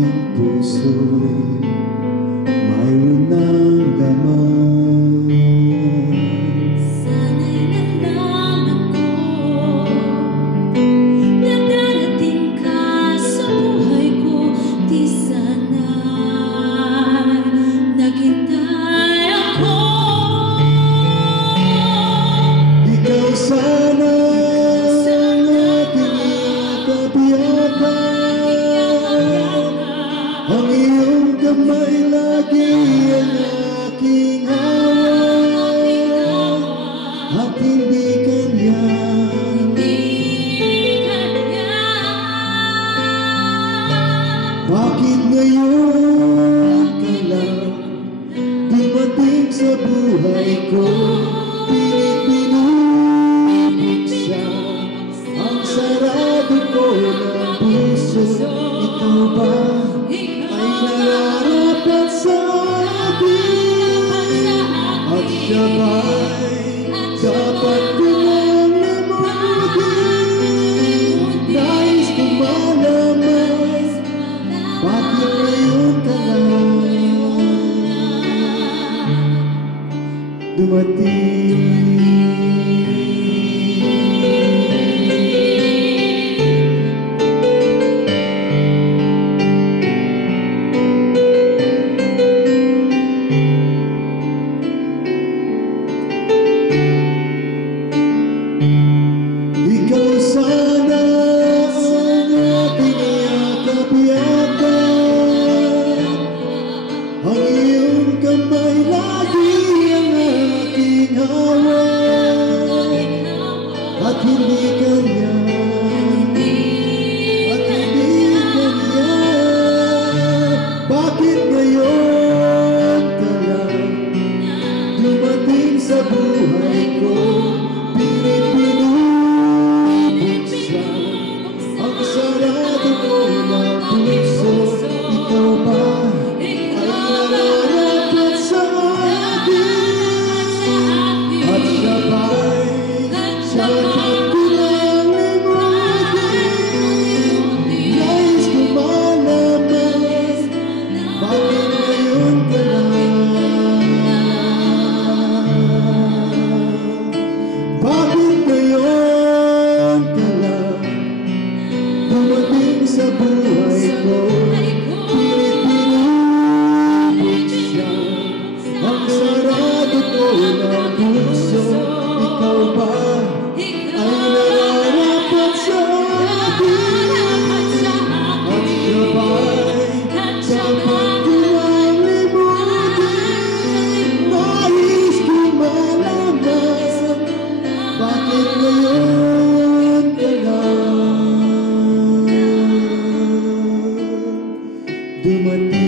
aking puso'y mayroon ng laman. Sana'y nalaman ko na darating ka sa buhay ko. Di sana'y naghintay ako. Ikaw sana ang aking yakap-yakap, ang iyong kamay lagi ang aking hawak, at hindi kanya. Bakit ngayon ka lang dumating sa buhay ko? Pilit-pinubuksan ang sarado ko ng puso. Ikaw ba ay nararapat sa akin? At siya ba'y dapat ko nang limutin? Nais ko malaman, bakit ngayon ka lang dumating? Ikaw sana ang aking yakap-yakap, ang iyong kamay lagi ang aking hawak, at hindi kanya, at hindi kanya. Bakit ngayon ka lang dumating sa buhay ko? Ang sarado ko na puso. Ikaw ba ay nararapat sa akin? At siya ba'y dapat ko nang limutin? Nais ko malaman, bakit ngayon ka lang? Bakit ngayon ka lang dumating sa buhay ko? Pilit-pinubuksan ang sarado ko ng puso. Ikaw ba ay nararapat sa akin? At siya ba'y dapat ko nang limutin? Nais ko malaman, bakit ngayon ka lang dumating?